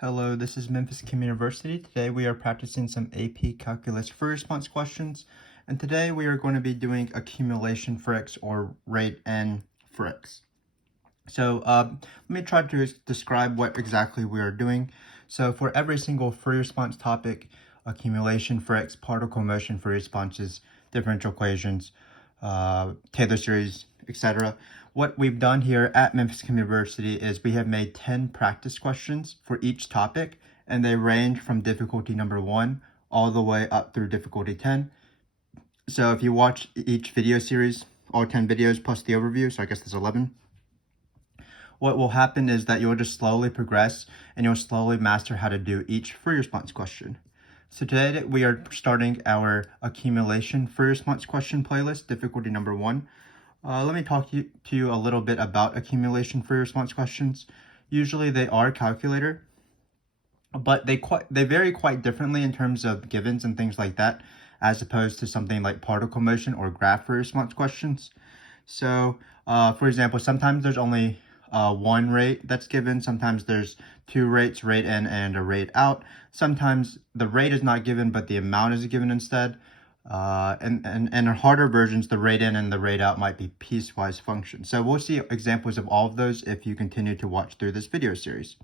Hello, this is Memphis Communiversity. Today we are practicing some AP Calculus free response questions, and today we are going to be doing accumulation fricks or rate n fricks. So let me try to describe what exactly we are doing. So for every single free response topic, accumulation fricks, particle motion free responses, differential equations, Taylor series, etc. What we've done here at Memphis Communiversity is we have made 10 practice questions for each topic, and they range from difficulty number 1 all the way up through difficulty 10. So if you watch each video series, all 10 videos plus the overview, so I guess there's 11, what will happen is that you'll just slowly progress and you'll slowly master how to do each free response question. So today we are starting our accumulation free response question playlist, difficulty number 1. Let me talk to you a little bit about accumulation free response questions. Usually they are calculator, but they vary quite differently in terms of givens and things like that, as opposed to something like particle motion or graph free response questions. So, for example, sometimes there's only one rate that's given. Sometimes there's two rates, rate in and a rate out. Sometimes the rate is not given, but the amount is given instead. And in harder versions, the rate in and the rate out might be piecewise functions. So we'll see examples of all of those if you continue to watch through this video series.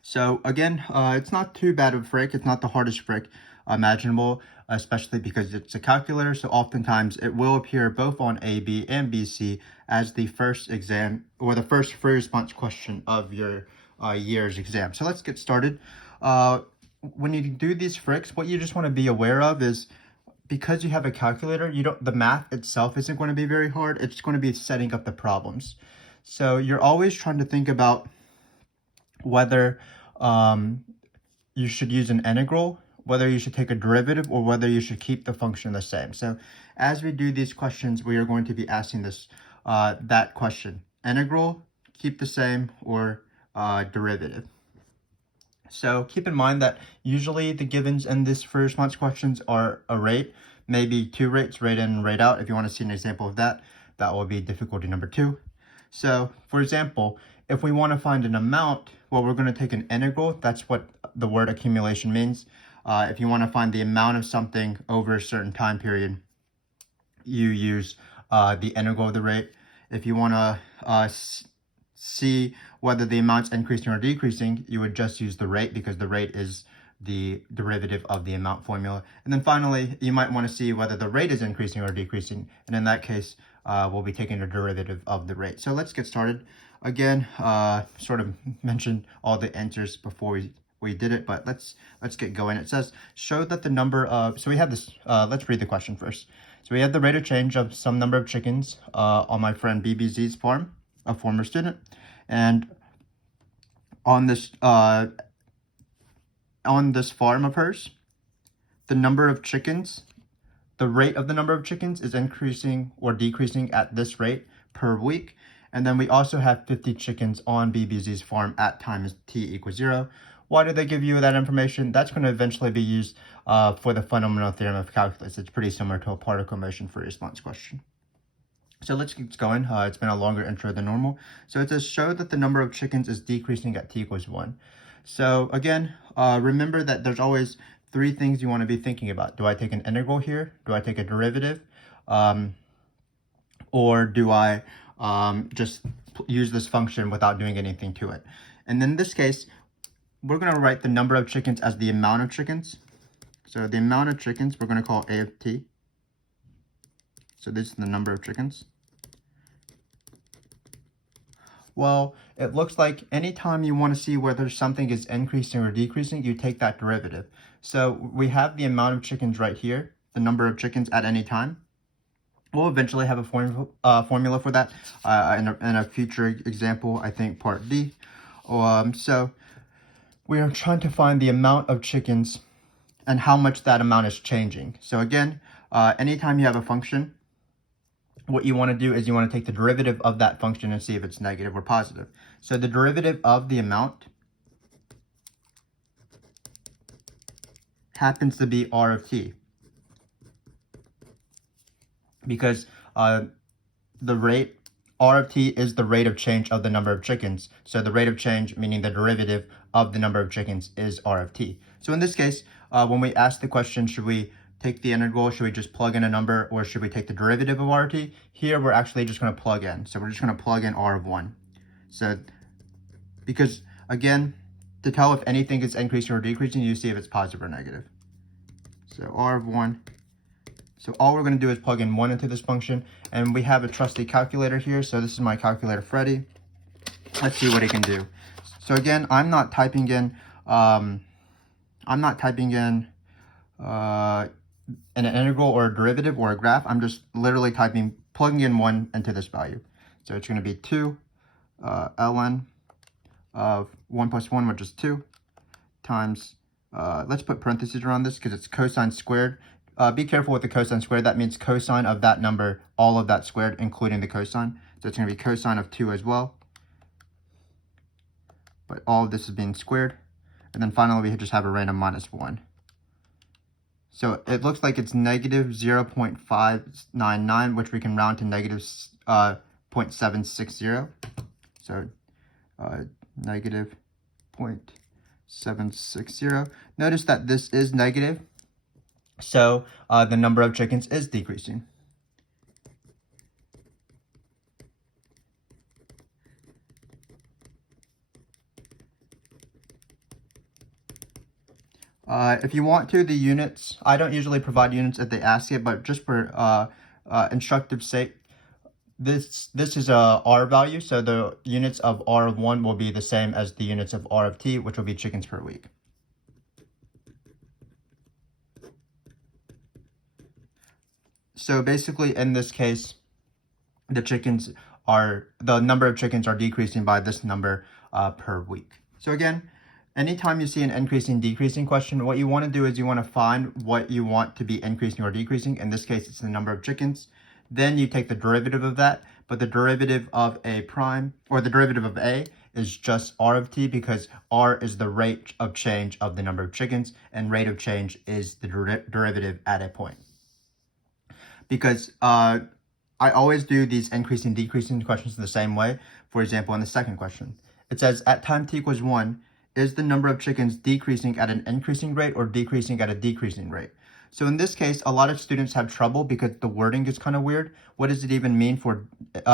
So again, it's not too bad of a frick. It's not the hardest frick imaginable, especially because it's a calculator. So oftentimes it will appear both on AB and BC as the first exam or the first free response question of your year's exam. So let's get started. When you do these fricks, what you just want to be aware of is, because you have a calculator, the math itself isn't going to be very hard. It's going to be setting up the problems. So you're always trying to think about whether you should use an integral, whether you should take a derivative, or whether you should keep the function the same. So as we do these questions, we are going to be asking that question: integral, keep the same, or derivative. So keep in mind that usually the givens in this free response questions are a rate, maybe two rates, rate in and rate out. If you want to see an example of that, that will be difficulty number 2. So for example, if we want to find an amount, well, we're going to take an integral. That's what the word accumulation means. If you want to find the amount of something over a certain time period, you use the integral of the rate. If you want to see whether the amount's increasing or decreasing, you would just use the rate, because the rate is the derivative of the amount formula. And then finally, you might want to see whether the rate is increasing or decreasing. And in that case, we'll be taking a derivative of the rate. So let's get started. Again, sort of mentioned all the answers before we did it, but let's get going. It says, show that the number of, so we have this, let's read the question first. So we have the rate of change of some number of chickens on my friend BBZ's farm, a former student, and on this farm of hers, the number of chickens, the rate of the number of chickens is increasing or decreasing at this rate per week. And then we also have 50 chickens on BBZ's farm at time t equals 0. Why do they give you that information? That's going to eventually be used for the Fundamental Theorem of Calculus. It's pretty similar to a particle motion free response question. So let's keep going. It's been a longer intro than normal. So it says, show that the number of chickens is decreasing at t equals 1. So again, remember that there's always 3 things you want to be thinking about. Do I take an integral here? Do I take a derivative? Or do I just use this function without doing anything to it? And in this case, we're going to write the number of chickens as the amount of chickens. So the amount of chickens, we're going to call A of t. So this is the number of chickens. Well, it looks like anytime you want to see whether something is increasing or decreasing, you take that derivative. So we have the amount of chickens right here, the number of chickens at any time. We'll eventually have a formula for that in a future example, I think part D. So we are trying to find the amount of chickens and how much that amount is changing. So again, anytime you have a function, what you want to do is you want to take the derivative of that function and see if it's negative or positive. So the derivative of the amount happens to be r of t, because the rate, r of t is the rate of change of the number of chickens. So the rate of change, meaning the derivative of the number of chickens is R of t. So in this case, when we ask the question, should we take the integral, should we just plug in a number, or should we take the derivative of R of t? Here, we're actually just going to plug in. So we're just going to plug in R of 1. So because, again, to tell if anything is increasing or decreasing, you see if it's positive or negative. So R of 1. So all we're going to do is plug in 1 into this function, and we have a trusty calculator here. So this is my calculator, Freddy. Let's see what it can do. So again, I'm not typing in an integral or a derivative or a graph. I'm just literally plugging in 1 into this value. So it's going to be 2 ln of 1 plus 1, which is 2, times, let's put parentheses around this because it's cosine squared. Be careful with the cosine squared. That means cosine of that number, all of that squared, including the cosine. So it's going to be cosine of 2 as well. But all of this is being squared. And then finally, we just have a random minus 1. So it looks like it's negative 0.599, which we can round to negative 0.760. So negative 0.760. Notice that this is negative. So the number of chickens is decreasing. If you want to, the units, I don't usually provide units if they ask it, but just for instructive sake, this is a R value, so the units of R of 1 will be the same as the units of R of t, which will be chickens per week. So basically, in this case, the number of chickens are decreasing by this number per week. So again, anytime you see an increasing, decreasing question, what you want to do is you want to find what you want to be increasing or decreasing. In this case, it's the number of chickens. Then you take the derivative of that, but the derivative of a prime, or the derivative of a, is just R of t, because R is the rate of change of the number of chickens, and rate of change is the derivative at a point. Because I always do these increasing, decreasing questions the same way. For example, in the second question, it says at time t equals 1, is the number of chickens decreasing at an increasing rate or decreasing at a decreasing rate? So in this case, a lot of students have trouble because the wording is kind of weird. What does it even mean for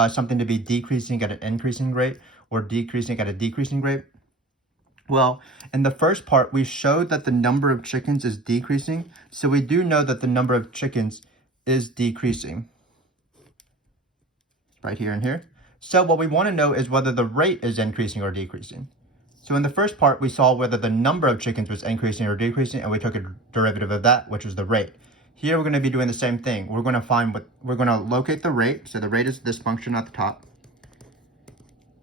something to be decreasing at an increasing rate or decreasing at a decreasing rate? Well, in the first part, we showed that the number of chickens is decreasing. So we do know that the number of chickens is decreasing. Right here and here. So what we want to know is whether the rate is increasing or decreasing. So in the first part, we saw whether the number of chickens was increasing or decreasing, and we took a derivative of that, which was the rate. Here, we're going to be doing the same thing. We're going to locate the rate. So the rate is this function at the top.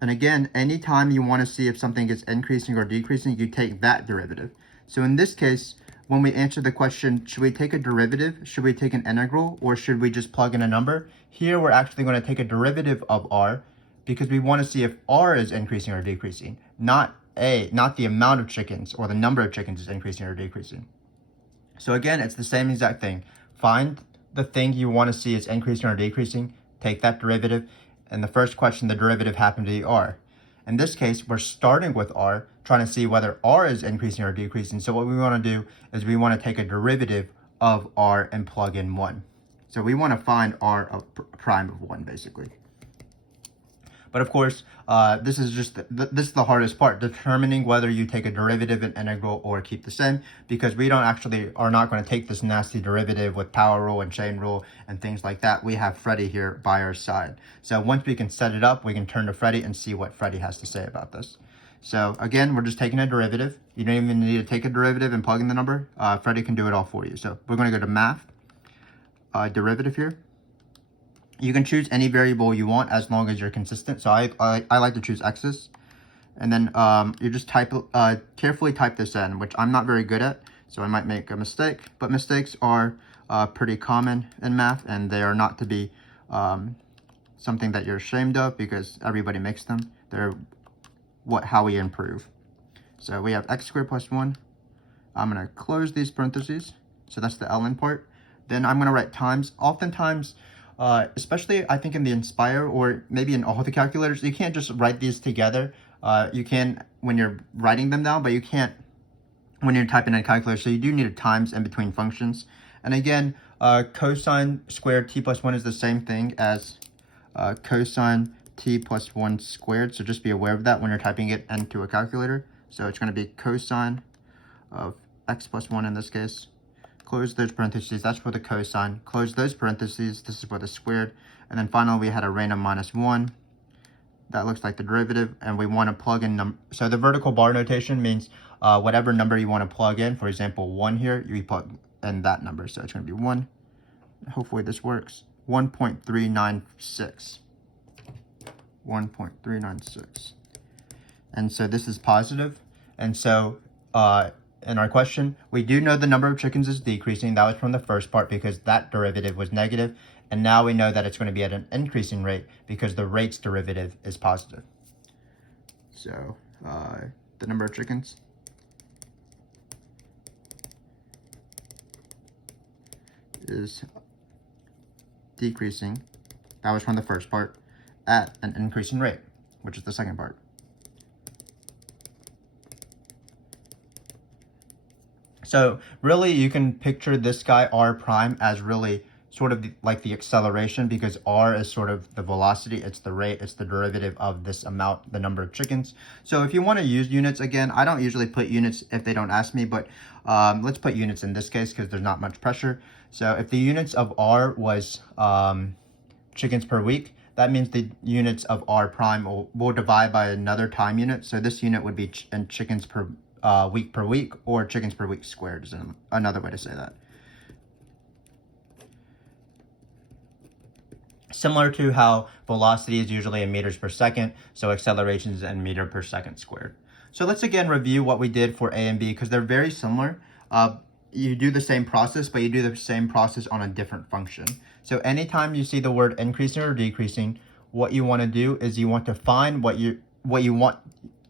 And again, anytime you want to see if something is increasing or decreasing, you take that derivative. So in this case, when we answer the question, should we take a derivative, should we take an integral, or should we just plug in a number? Here, we're actually going to take a derivative of r, because we want to see if r is increasing or decreasing, not the amount of chickens or the number of chickens is increasing or decreasing. So again, it's the same exact thing. Find the thing you want to see is increasing or decreasing, take that derivative. In the first question, the derivative happened to be r. In this case, we're starting with r, trying to see whether r is increasing or decreasing. So what we want to do is we want to take a derivative of r and plug in 1. So we want to find r of prime of 1, basically. But of course, this is the hardest part, determining whether you take a derivative, an integral, or keep the same, because we are not going to take this nasty derivative with power rule and chain rule and things like that. We have Freddy here by our side. So once we can set it up, we can turn to Freddy and see what Freddy has to say about this. So again, we're just taking a derivative. You don't even need to take a derivative and plug in the number. Freddy can do it all for you. So we're going to go to math, derivative here. You can choose any variable you want as long as you're consistent. So I like to choose x's. And then you just carefully type this in, which I'm not very good at. So I might make a mistake. But mistakes are pretty common in math, and they are not to be something that you're ashamed of, because everybody makes them. They're how we improve. So we have x squared plus 1. I'm going to close these parentheses. So that's the ln part. Then I'm going to write times. Oftentimes, especially I think in the Inspire or maybe in all the calculators, you can't just write these together. You can when you're writing them down, but you can't when you're typing in a calculator. So you do need a times in between functions. And again, cosine squared t plus 1 is the same thing as cosine t plus 1 squared. So just be aware of that when you're typing it into a calculator. So it's going to be cosine of x plus 1 in this case. Close those parentheses, that's for the cosine. Close those parentheses, this is for the squared. And then finally we had a random minus 1. That looks like the derivative, and we want to plug in so the vertical bar notation means whatever number you want to plug in. For example, 1 here, you plug in that number. So it's going to be 1. Hopefully this works. 1.396. 1.396. And so this is positive. And so in our question, we do know the number of chickens is decreasing. That was from the first part because that derivative was negative. And now we know that it's going to be at an increasing rate because the rate's derivative is positive. So the number of chickens is decreasing. That was from the first part at an increasing rate, which is the second part. So really you can picture this guy r prime as really sort of like the acceleration, because r is sort of the velocity, it's the rate, it's the derivative of this amount, the number of chickens. So if you want to use units, again, I don't usually put units if they don't ask me, but let's put units in this case because there's not much pressure. So if the units of r was chickens per week, that means the units of r prime will divide by another time unit. So this unit would be chickens per week, or chickens per week squared is another way to say that. Similar to how velocity is usually in meters per second, so acceleration is in meter per second squared. So let's again review what we did for A and B because they're very similar. You do the same process, but you do the same process on a different function. So anytime you see the word increasing or decreasing, what you want to do is you want to find what you want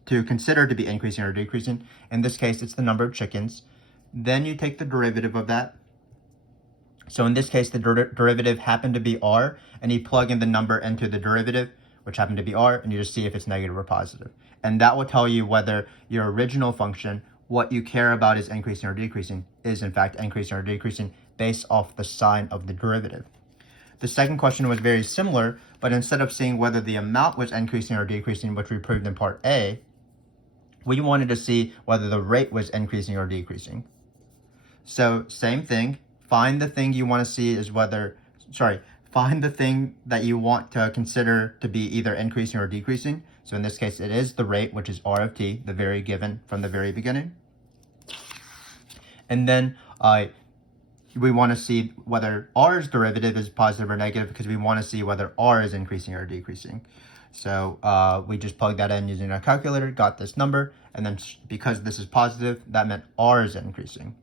to consider to be increasing or decreasing. In this case, it's the number of chickens. Then you take the derivative of that. So in this case, the derivative happened to be r, and you plug in the number into the derivative, which happened to be r, and you just see if it's negative or positive. And that will tell you whether your original function, what you care about is increasing or decreasing, is in fact increasing or decreasing based off the sign of the derivative. The second question was very similar, but instead of seeing whether the amount was increasing or decreasing, which we proved in part A, we wanted to see whether the rate was increasing or decreasing. So same thing, find the thing you want to see is find the thing that you want to consider to be either increasing or decreasing. So in this case, it is the rate, which is r of t, the very given from the very beginning. And then we want to see whether r's derivative is positive or negative because we want to see whether r is increasing or decreasing. So we just plugged that in using a calculator, got this number, and then because this is positive, that meant r is increasing.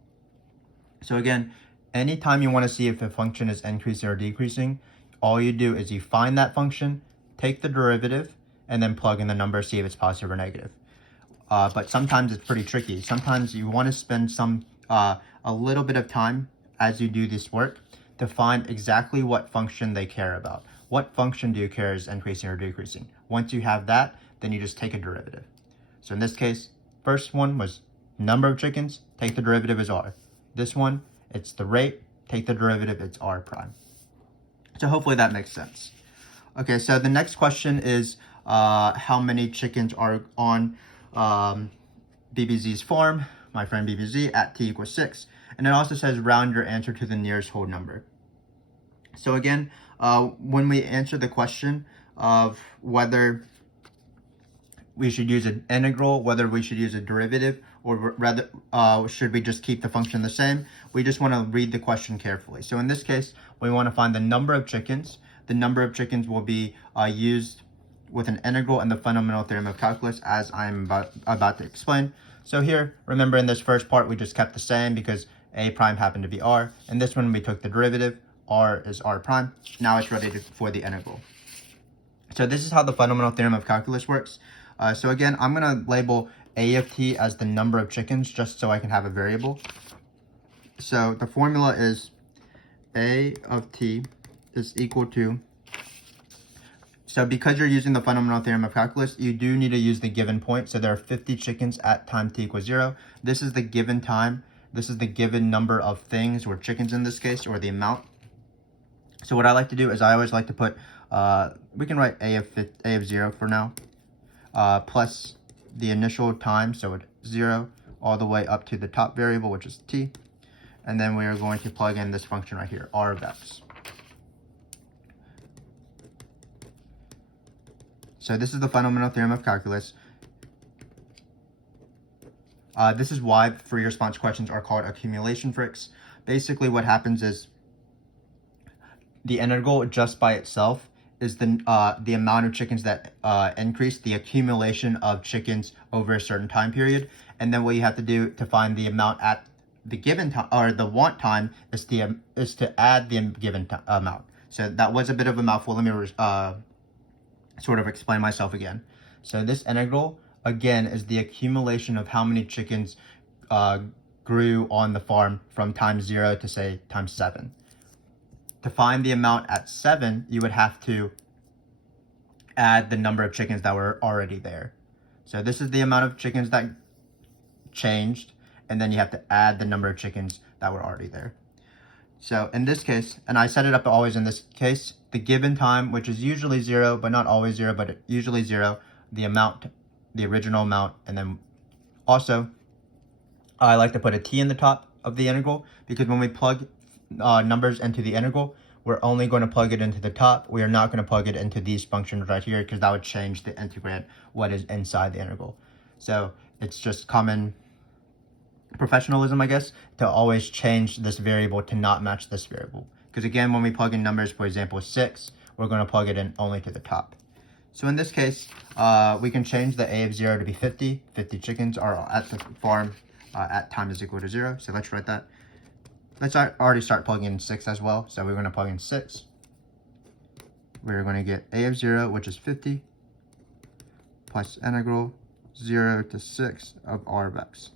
So again, anytime you want to see if a function is increasing or decreasing, all you do is you find that function, take the derivative, and then plug in the number, see if it's positive or negative. But sometimes it's pretty tricky. Sometimes you want to spend a little bit of time as you do this work to find exactly what function they care about. What function do you care is increasing or decreasing? Once you have that, then you just take a derivative. So in this case, first one was number of chickens, take the derivative as r. This one, it's the rate, take the derivative, it's r prime. So hopefully that makes sense. Okay, so the next question is how many chickens are on BBZ's farm, my friend BBZ, at t equals 6. And it also says round your answer to the nearest whole number. So again, when we answer the question of whether we should use an integral, whether we should use a derivative, or rather should we just keep the function the same, we just want to read the question carefully. So in this case, we want to find the number of chickens. The number of chickens will be used with an integral in the Fundamental Theorem of Calculus, as I'm about to explain. So here, remember in this first part, we just kept the same because a prime happened to be r. In this one, we took the derivative. R is r prime. Now it's ready for the integral. So this is how the Fundamental Theorem of Calculus works. So again, I'm going to label a of t as the number of chickens just so I can have a variable. So the formula is a of t is equal to, So because you're using the fundamental theorem of calculus, you do need to use the given point. So there are 50 chickens at time t equals 0. This is the given time. This is the given number of things, or chickens in this case, or the amount. So what I like to do is I always like to put, we can write a of 0 for now, plus the initial time, so it's 0, all the way up to the top variable, which is t. And then we are going to plug in this function right here, r of x. So this is the fundamental theorem of calculus. This is why free response questions are called accumulation fricks. Basically what happens is the integral just by itself is the amount of chickens that increase, the accumulation of chickens over a certain time period. And then what you have to do to find the amount at the given time, or the want time, is to add the given amount. So that was a bit of a mouthful. Let me sort of explain myself again. So this integral, again, is the accumulation of how many chickens grew on the farm from time 0 to, say, time 7. To find the amount at 7, you would have to add the number of chickens that were already there. So this is the amount of chickens that changed, and then you have to add the number of chickens that were already there. So in this case, and I set it up always in this case, the given time, which is usually 0, but not always 0, but usually 0, the amount, the original amount, and then also I like to put a t in the top of the integral, because when we plug numbers into the integral, we're only going to plug it into the top. We are not going to plug it into these functions right here, because that would change the integrand, what is inside the integral. So it's just common professionalism, I guess, to always change this variable to not match this variable. Because again, when we plug in numbers, for example, 6, we're going to plug it in only to the top. So in this case, we can change the a of 0 to be 50. 50 chickens are at the farm at time is equal to 0. So let's write that. Let's already start plugging in 6 as well. So we're going to plug in 6. We're going to get a of 0, which is 50, plus integral 0 to 6 of r of x.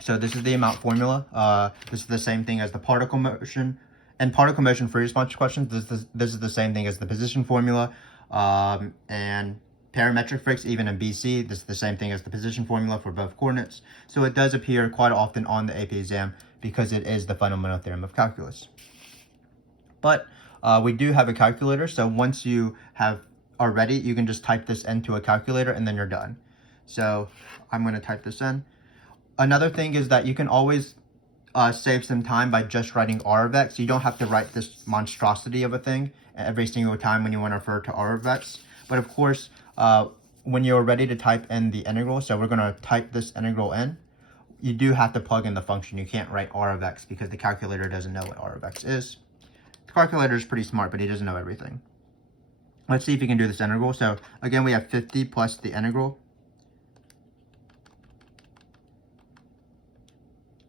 So this is the amount formula. This is the same thing as the particle motion. And particle motion free response questions, this is the same thing as the position formula. And parametric fricks, even in BC, this is the same thing as the position formula for both coordinates. So it does appear quite often on the AP exam because it is the fundamental theorem of calculus. But we do have a calculator, so once you are ready, you can just type this into a calculator and then you're done. So I'm going to type this in. Another thing is that you can always save some time by just writing r of x. You don't have to write this monstrosity of a thing every single time when you want to refer to r of x. But of course, when you're ready to type in the integral, so we're going to type this integral in, you do have to plug in the function. You can't write r of x because the calculator doesn't know what r of x is. The calculator is pretty smart, but he doesn't know everything. Let's see if you can do this integral. So again, we have 50 plus the integral.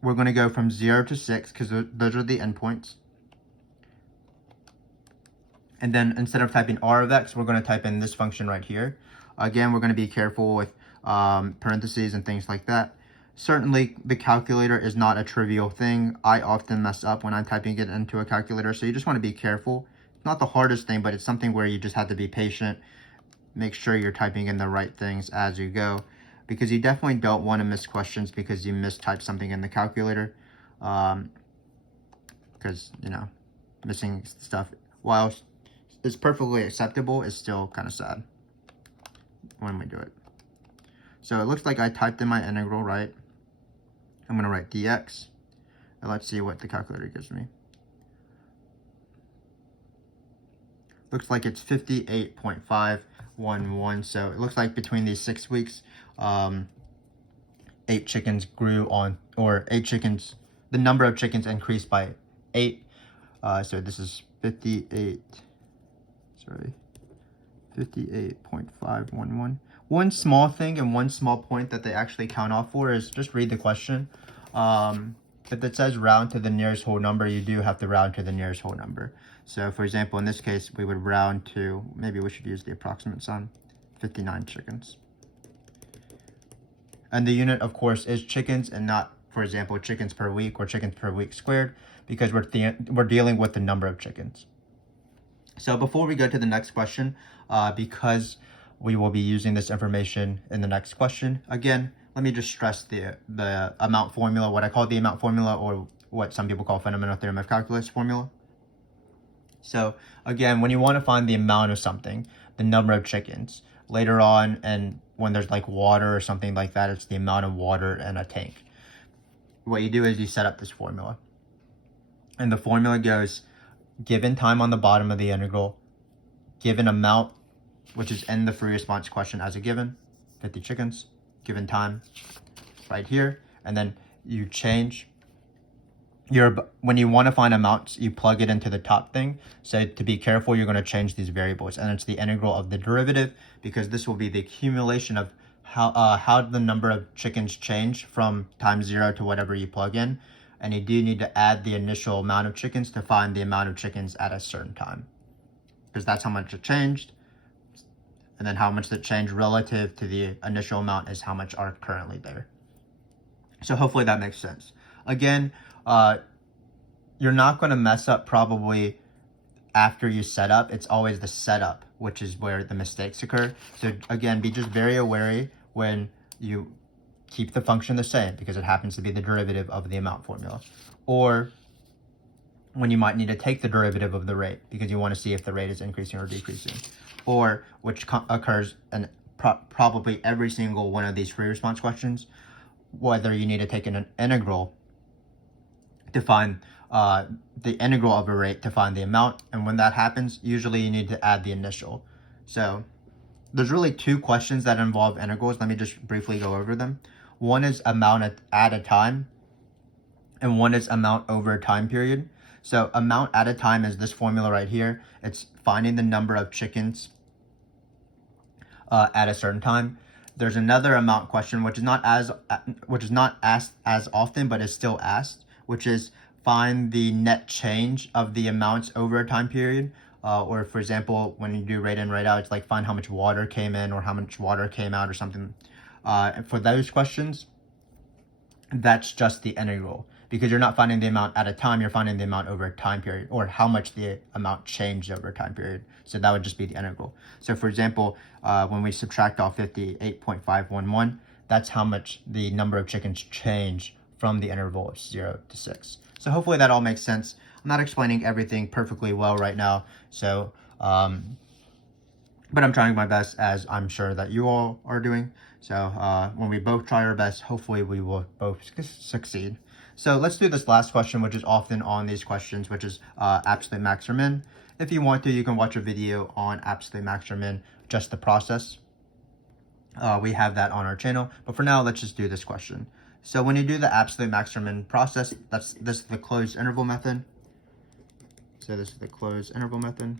We're going to go from 0 to 6 because those are the endpoints. And then instead of typing r of x, we're going to type in this function right here. Again, we're going to be careful with parentheses and things like that. Certainly, the calculator is not a trivial thing. I often mess up when I'm typing it into a calculator, so you just want to be careful. It's not the hardest thing, but it's something where you just have to be patient. Make sure you're typing in the right things as you go, because you definitely don't want to miss questions because you mistype something in the calculator. Because, you know, missing stuff, while it's perfectly acceptable, it's still kind of sad when we do it. So it looks like I typed in my integral, right? I'm going to write dx, and let's see what the calculator gives me. Looks like it's 58.511. So it looks like between these 6 weeks, 8 chickens grew on, or 8 chickens, the number of chickens increased by 8. So this is 58.511. One small thing and one small point that they actually count off for is just read the question. If it says round to the nearest whole number, you do have to round to the nearest whole number. So for example, in this case, we would round to, maybe we should use the approximate sum, 59 chickens. And the unit, of course, is chickens and not, for example, chickens per week or chickens per week squared, because we're dealing with the number of chickens. So before we go to the next question, because we will be using this information in the next question, again, let me just stress the amount formula, what I call the amount formula, or what some people call Fundamental Theorem of Calculus formula. So again, when you want to find the amount of something, the number of chickens, later on, and when there's like water or something like that, it's the amount of water in a tank. What you do is you set up this formula. And the formula goes, given time on the bottom of the integral, given amount, which is in the free response question as a given, 50 chickens, given time right here, and then you change when you want to find amounts, you plug it into the top thing. So to be careful, you're going to change these variables, and it's the integral of the derivative, because this will be the accumulation of how the number of chickens change from time 0 to whatever you plug in. And you do need to add the initial amount of chickens to find the amount of chickens at a certain time, because that's how much it changed. And then how much it changed relative to the initial amount is how much are currently there. So hopefully that makes sense. Again, you're not going to mess up probably after you set up. It's always the setup, which is where the mistakes occur. So again, be just very wary when you keep the function the same, because it happens to be the derivative of the amount formula. Or when you might need to take the derivative of the rate, because you want to see if the rate is increasing or decreasing. Or, which occurs in probably every single one of these free response questions, whether you need to take an integral to find the integral of a rate to find the amount. And when that happens, usually you need to add the initial. So there's really two questions that involve integrals. Let me just briefly go over them. One is amount at a time, and one is amount over a time period. So amount at a time is this formula right here. It's finding the number of chickens at a certain time. There's another amount question, which is not asked as often, but is still asked, which is find the net change of the amounts over a time period. Or for example, when you do rate in, rate out, it's like find how much water came in or how much water came out or something. And for those questions, that's just the integral, because you're not finding the amount at a time, you're finding the amount over a time period, or how much the amount changed over a time period. So that would just be the integral. So for example, when we subtract off 58.511, that's how much the number of chickens change from the interval of 0 to 6. So hopefully that all makes sense. I'm not explaining everything perfectly well right now, so but I'm trying my best, as I'm sure that you all are doing. So when we both try our best, hopefully we will both succeed. So let's do this last question, which is often on these questions, which is absolute max or min. If you want to, you can watch a video on absolute max or min, just the process. We have that on our channel. But for now, let's just do this question. So when you do the absolute max or min process, this is the closed interval method. So this is the closed interval method.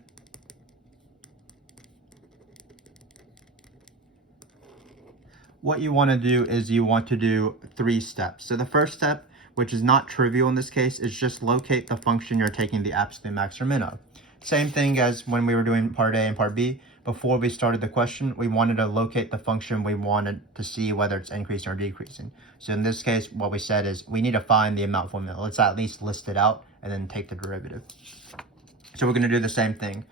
What you want to do is you want to do 3 steps. So the first step, which is not trivial in this case, is just locate the function you're taking the absolute max or min of. Same thing as when we were doing part A and part B. Before we started the question, we wanted to locate the function we wanted to see whether it's increasing or decreasing. So in this case, what we said is we need to find the amount formula. Let's at least list it out and then take the derivative. So we're going to do the same thing.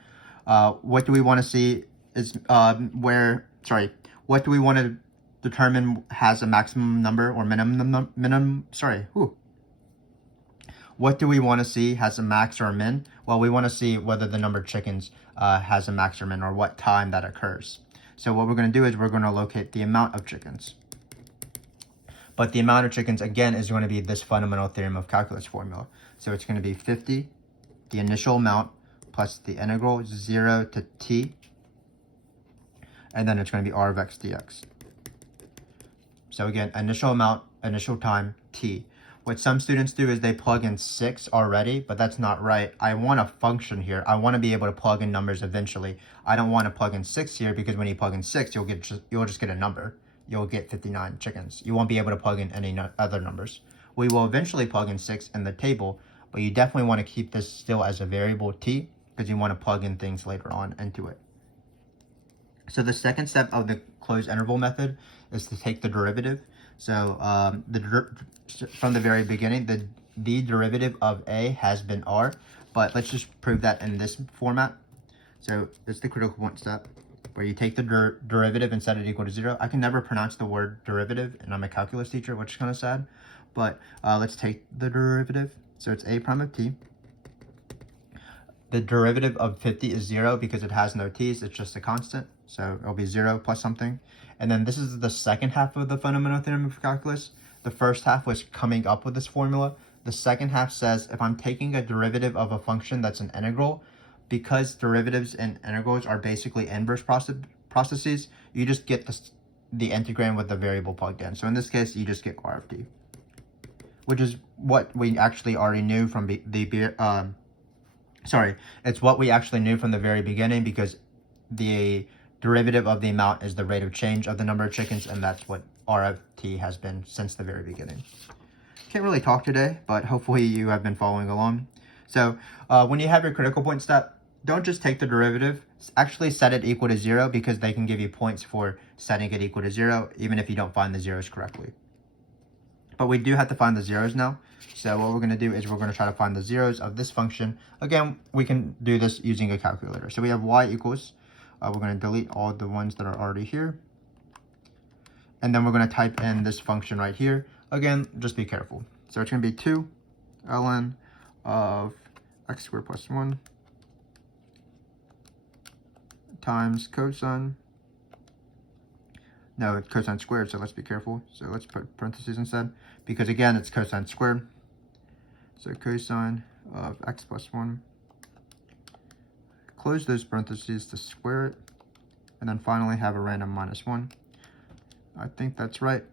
What do we want to see is what do we want to determine has a maximum number or what do we want to see has a max or a min? Well, we want to see whether the number of chickens has a max or min, or what time that occurs. So what we're going to do is we're going to locate the amount of chickens. But the amount of chickens, again, is going to be this fundamental theorem of calculus formula. So it's going to be 50, the initial amount, plus the integral 0 to t, and then it's going to be r of x dx. So again, initial amount, initial time, t. What some students do is they plug in 6 already, but that's not right. I want a function here. I want to be able to plug in numbers eventually. I don't want to plug in 6 here, because when you plug in 6, you'll just get a number. You'll get 59 chickens. You won't be able to plug in any other numbers. We will eventually plug in 6 in the table, but you definitely want to keep this still as a variable t, because you want to plug in things later on into it. So the second step of the closed interval method is to take the derivative. So from the very beginning, the derivative of a has been r, but let's just prove that in this format. So it's the critical point step where you take the derivative and set it equal to 0. I can never pronounce the word derivative, and I'm a calculus teacher, which is kind of sad. But let's take the derivative. So it's a prime of t. The derivative of 50 is 0 because it has no t's, it's just a constant. So it'll be 0 plus something. And then this is the second half of the Fundamental Theorem of Calculus. The first half was coming up with this formula. The second half says if I'm taking a derivative of a function that's an integral, because derivatives and integrals are basically inverse processes, you just get the integrand with the variable plugged in. So in this case, you just get r of t, which is what we actually already knew from it's what we actually knew from the very beginning, because the derivative of the amount is the rate of change of the number of chickens, and that's what r of t has been since the very beginning. Can't really talk today, but hopefully you have been following along. So when you have your critical point step, don't just take the derivative, actually set it equal to 0, because they can give you points for setting it equal to 0, even if you don't find the zeros correctly. But we do have to find the zeros now. So what we're going to do is we're going to try to find the zeros of this function. Again, we can do this using a calculator. So we have y equals, we're going to delete all the ones that are already here. And then we're going to type in this function right here. Again, just be careful. So it's going to be 2 ln of x squared plus 1 times cosine. No, it's cosine squared, so let's be careful. So let's put parentheses instead, because again, it's cosine squared. So cosine of x plus 1. Close those parentheses to square it. And then finally have a random minus 1. I think that's right.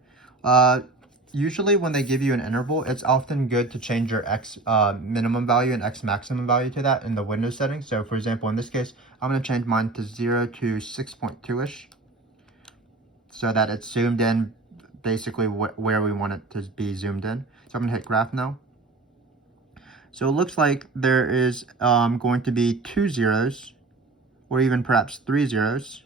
Usually when they give you an interval, it's often good to change your x minimum value and x maximum value to that in the Windows settings. So for example, in this case, I'm going to change mine to 0 to 6.2-ish. So that it's zoomed in basically where we want it to be zoomed in. So I'm going to hit graph now. So it looks like there is going to be 2 zeros, or even perhaps 3 zeros,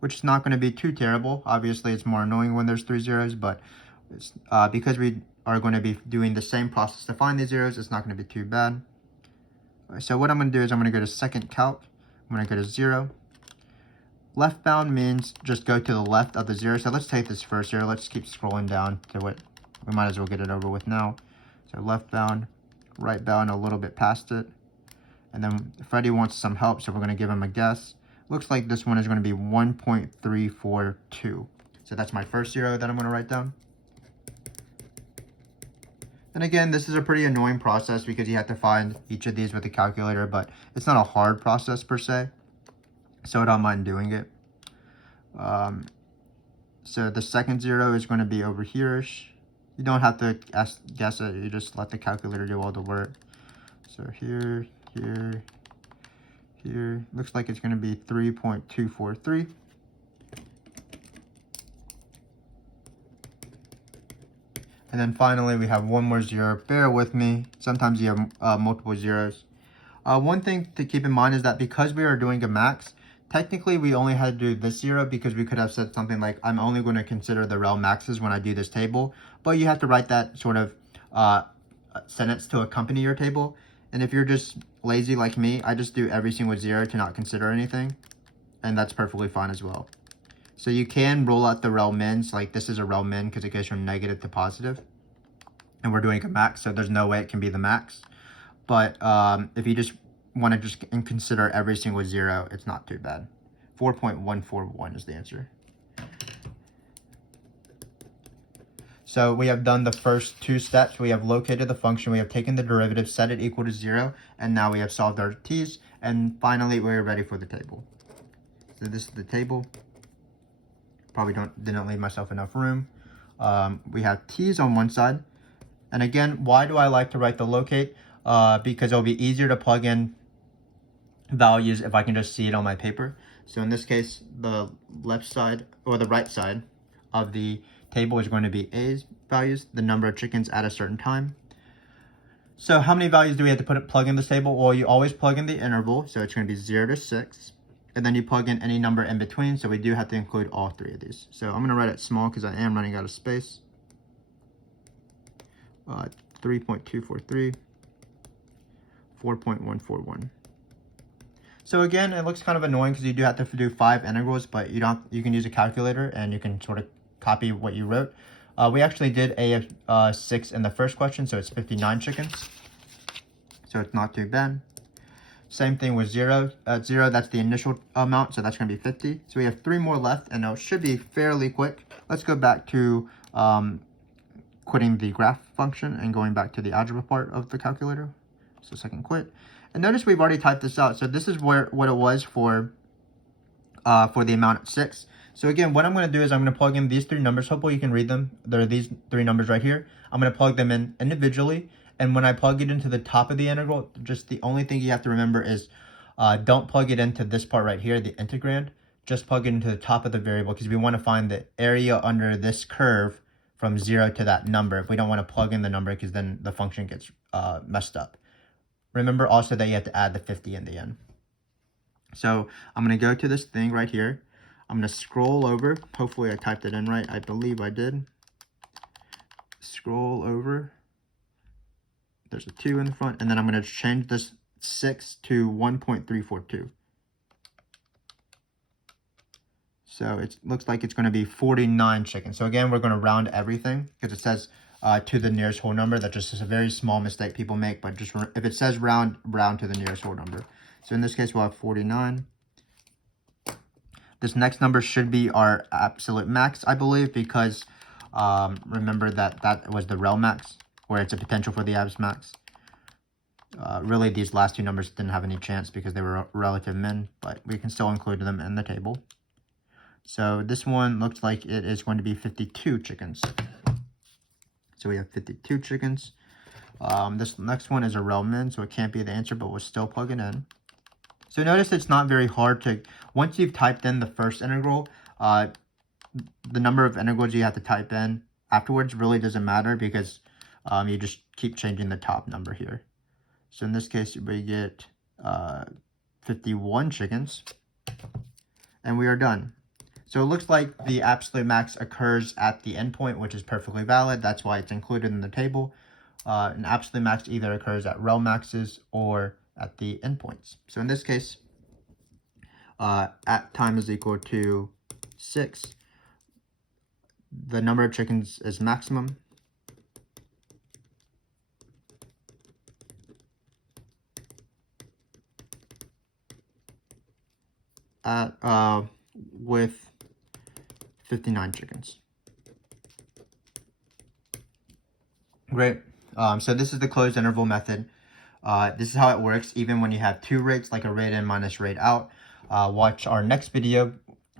which is not going to be too terrible. Obviously, it's more annoying when there's 3 zeros, but it's, because we are going to be doing the same process to find the zeros, it's not going to be too bad. So what I'm going to do is I'm going to go to second calc. I'm going to go to 0. Left bound means just go to the left of the 0. So let's take this first 0. Let's keep scrolling down to what we might as well get it over with now. So left bound, right bound a little bit past it. And then Freddie wants some help, so we're going to give him a guess. Looks like this one is going to be 1.342. So that's my first 0 that I'm going to write down. And again, this is a pretty annoying process because you have to find each of these with a calculator, but it's not a hard process per se. So I don't mind doing it. So the second 0 is going to be over here-ish. You don't have to guess it. You just let the calculator do all the work. So here, here, here. Looks like it's going to be 3.243. And then finally, we have one more 0. Bear with me. Sometimes you have multiple zeros. One thing to keep in mind is that because we are doing a max, technically we only had to do this 0 because we could have said something like, I'm only going to consider the rel maxes when I do this table. But you have to write that sort of sentence to accompany your table. And if you're just lazy like me, I just do every single 0 to not consider anything. And that's perfectly fine as well. So you can rule out the rel mins, like this is a rel min because it goes from negative to positive. And we're doing a max, so there's no way it can be the max. But if you just want to just consider every single 0, it's not too bad. 4.141 is the answer. So we have done the first 2 steps. We have located the function, we have taken the derivative, set it equal to 0, and now we have solved our t's. And finally, we're ready for the table. So this is the table. Probably didn't leave myself enough room. We have t's on one side. And again, why do I like to write the locate? Because it'll be easier to plug in values if I can just see it on my paper. So in this case, the left side or the right side of the table is going to be A's values, the number of chickens at a certain time. So how many values do we have to plug in this table? Well, you always plug in the interval, so it's going to be 0 to 6. And then you plug in any number in between, so we do have to include all 3 of these. So I'm going to write it small because I am running out of space. 3.243, 4.141. So again, it looks kind of annoying because you do have to do 5 integrals, but you can use a calculator and you can sort of copy what you wrote. We actually did A of 6 in the first question, so it's 59 chickens. So it's not too bad. Same thing with 0. At 0, that's the initial amount, so that's going to be 50. So we have 3 more left, and it should be fairly quick. Let's go back to quitting the graph function and going back to the algebra part of the calculator. So second quit. And notice we've already typed this out. So this is what it was for the amount at 6. So again, what I'm going to do is I'm going to plug in these 3 numbers. Hopefully you can read them. There are these 3 numbers right here. I'm going to plug them in individually. And when I plug it into the top of the integral, just the only thing you have to remember is don't plug it into this part right here, the integrand. Just plug it into the top of the variable because we want to find the area under this curve from 0 to that number. If we don't want to plug in the number because then the function gets messed up. Remember also that you have to add the 50 in the end. So I'm going to go to this thing right here. I'm going to scroll over. Hopefully I typed it in right. I believe I did. Scroll over. There's a 2 in the front. And then I'm going to change this 6 to 1.342. So it looks like it's going to be 49 chickens. So again, we're going to round everything because it says to the nearest whole number. That just is a very small mistake people make. But just if it says round to the nearest whole number. So in this case, we'll have 49. This next number should be our absolute max, I believe, because remember that was the rel max, where it's a potential for the abs max. Really, these last 2 numbers didn't have any chance because they were relative min, but we can still include them in the table. So this one looks like it is going to be 52 chickens. So we have 52 chickens. This next one is a rel min, so it can't be the answer, but we'll still plug it in. So notice it's not very hard to, once you've typed in the first integral, the number of integrals you have to type in afterwards really doesn't matter because you just keep changing the top number here. So in this case, we get 51 chickens, and we are done. So it looks like the absolute max occurs at the endpoint, which is perfectly valid. That's why it's included in the table. An absolute max either occurs at rel maxes or at the endpoints. So in this case, at time is equal to 6. The number of chickens is maximum. With 59 chickens. Great. So this is the closed interval method. This is how it works even when you have 2 rates, like a rate in minus rate out. Watch our next video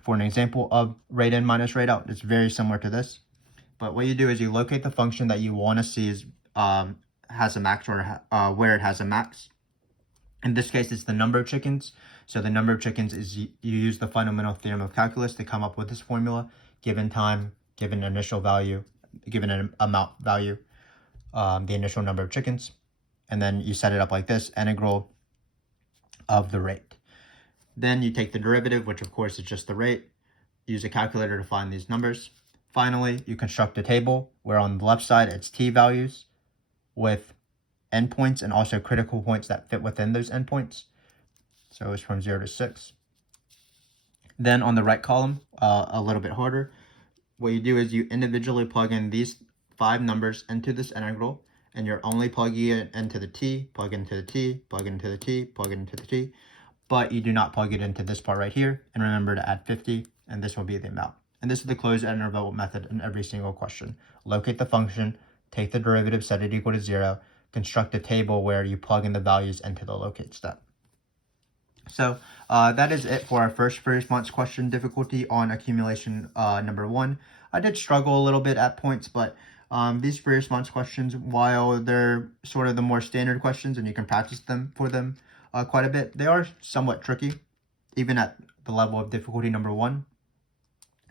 for an example of rate in minus rate out. It's very similar to this. But what you do is you locate the function that you want to see is, has a max, or where it has a max. In this case, it's the number of chickens. So the number of chickens is you use the Fundamental Theorem of Calculus to come up with this formula, given time, given initial value, given an amount value, the initial number of chickens. And then you set it up like this, integral of the rate. Then you take the derivative, which of course is just the rate. Use a calculator to find these numbers. Finally, you construct a table where on the left side it's t values with endpoints and also critical points that fit within those endpoints. So it's from 0 to 6. Then on the right column, a little bit harder, what you do is you individually plug in these 5 numbers into this integral, and you're only plugging it into the t, plug into the t, plug into the t, plug into the t, but you do not plug it into this part right here. And remember to add 50, and this will be the amount. And this is the closed interval method in every single question. Locate the function, take the derivative, set it equal to 0, construct a table where you plug in the values into the locate step. So that is it for our first free response question difficulty on accumulation number 1. I did struggle a little bit at points, but these free response questions, while they're sort of the more standard questions and you can practice them quite a bit, they are somewhat tricky, even at the level of difficulty number 1.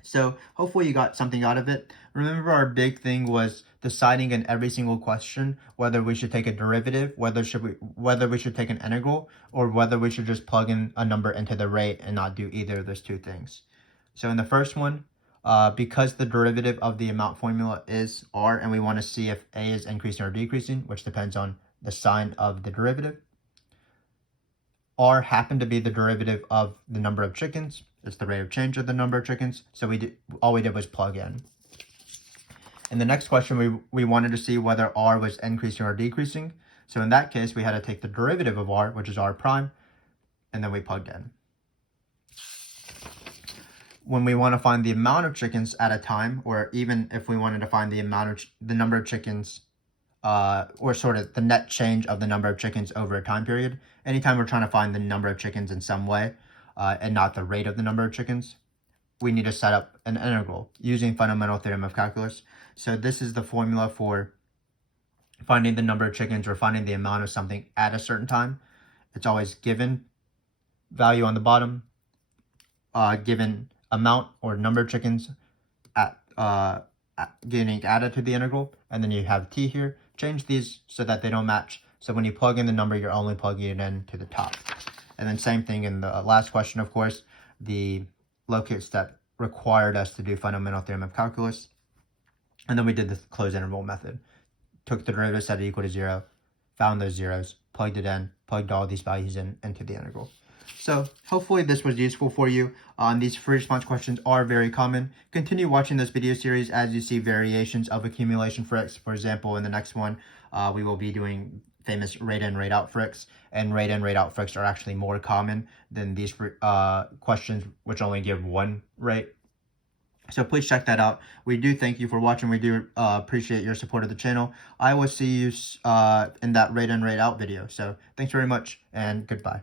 So hopefully you got something out of it. Remember, our big thing was deciding in every single question whether we should take a derivative, whether we should take an integral, or whether we should just plug in a number into the rate and not do either of those 2 things. So in the first one, because the derivative of the amount formula is r, and we want to see if a is increasing or decreasing, which depends on the sign of the derivative, R happened to be the derivative of the number of chickens. It's the rate of change of the number of chickens. So all we did was plug in. In the next question, we wanted to see whether R was increasing or decreasing. So in that case, we had to take the derivative of R, which is R prime, and then we plugged in. When we want to find the amount of chickens at a time, or even if we wanted to find the number of chickens, or sort of the net change of the number of chickens over a time period, anytime we're trying to find the number of chickens in some way, and not the rate of the number of chickens, we need to set up an integral using Fundamental Theorem of Calculus. So this is the formula for finding the number of chickens or finding the amount of something at a certain time. It's always given value on the bottom, given amount or number of chickens getting added to the integral, and then you have t here. Change these so that they don't match. So when you plug in the number, you're only plugging it in to the top. And then same thing in the last question, of course, the locate step required us to do Fundamental Theorem of Calculus. And then we did the closed interval method. Took the derivative, set it equal to 0, found those zeros, plugged it in, plugged all these values into the integral. So hopefully this was useful for you. These free response questions are very common. Continue watching this video series as you see variations of accumulation fricks. For example, in the next one, we will be doing famous rate in, rate out fricks, and rate in, rate out fricks are actually more common than these questions, which only give one rate. So please check that out. We do thank you for watching. We do appreciate your support of the channel. I will see you in that rate in, rate out video. So thanks very much, and goodbye.